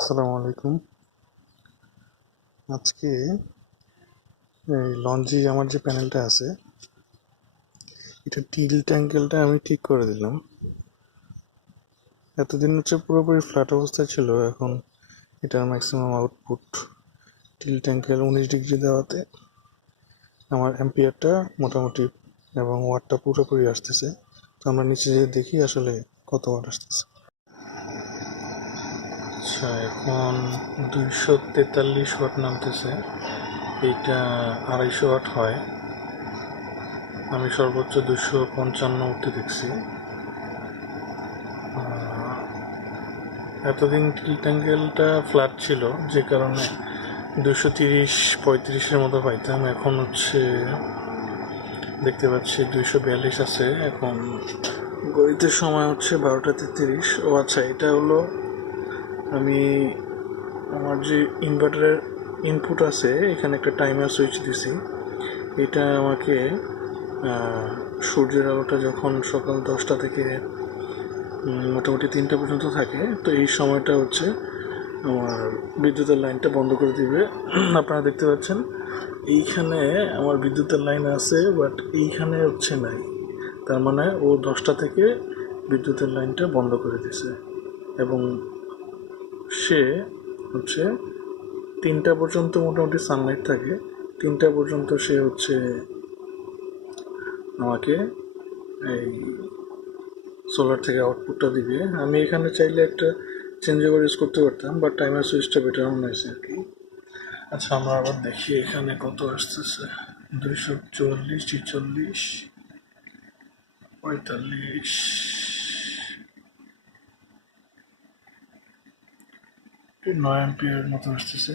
আসসালামু আলাইকুম। আজকে এই লঞ্চে আমার যে প্যানেলটা আছে এটা টিল্ট অ্যাঙ্গেলটা আমি ঠিক করে দিলাম। এতদিন পুরোপুরি ফ্ল্যাট অবস্থায় ছিল, এখন এটার maximum output tilt angle 19 degree দেওয়াতে আমার অ্যাম্পিয়ারটা মোটামুটি এবং ওয়াটটা পুরোপুরি আসতেছে। তো আমরা নিচে যেয়ে দেখি আসলে কত ওয়াট আসতেছে। আচ্ছা, এখন 243 ওয়াট নামতেছে। এইটা 250 ওয়াট হয়। আমি সর্বোচ্চ 255 অব্দি দেখছি। এতদিন টিল্ট অ্যাঙ্গেলটা ফ্ল্যাট ছিল, যে কারণে 230-35-এর মতো পাইতাম। এখন দেখতে পাচ্ছি 242 আছে। এখন ঘড়িতে সময় 12টা 33। ও আচ্ছা, এটা হলো আমি আমার যে ইনভার্টারের ইনপুট আছে, এখানে একটা টাইমার সুইচ দিছি। এটা আমাকে সূর্যের আলোটা যখন সকাল 10টা থেকে মোটামুটি 3টা পর্যন্ত থাকে, তো এই সময়টা আমার বিদ্যুতের লাইনটা বন্ধ করে দিবে। আপনারা দেখতে পাচ্ছেন এইখানে আমার বিদ্যুতের লাইন আছে, বাট এইখানে নাই। তার মানে ও 10টা থেকে বিদ্যুতের লাইনটা বন্ধ করে দিছে এবং সে 3টা পর্যন্ত মোটামুটি সানলাইট থাকে। 3টা পর্যন্ত সে আমাকে এই সোলার থেকে আউটপুটটা দিবে। আমি এখানে চাইলে একটা চেঞ্জ ওভার ইউজ করতে পারতাম, বাট টাইমার সুইচটা বেটার মনে হয়েছে আর কি। আচ্ছা, আমরা আবার দেখি এখানে কত আসতেছে। 244, 46, 45, 9 অ্যাম্পিয়ার মতো আসতেছে।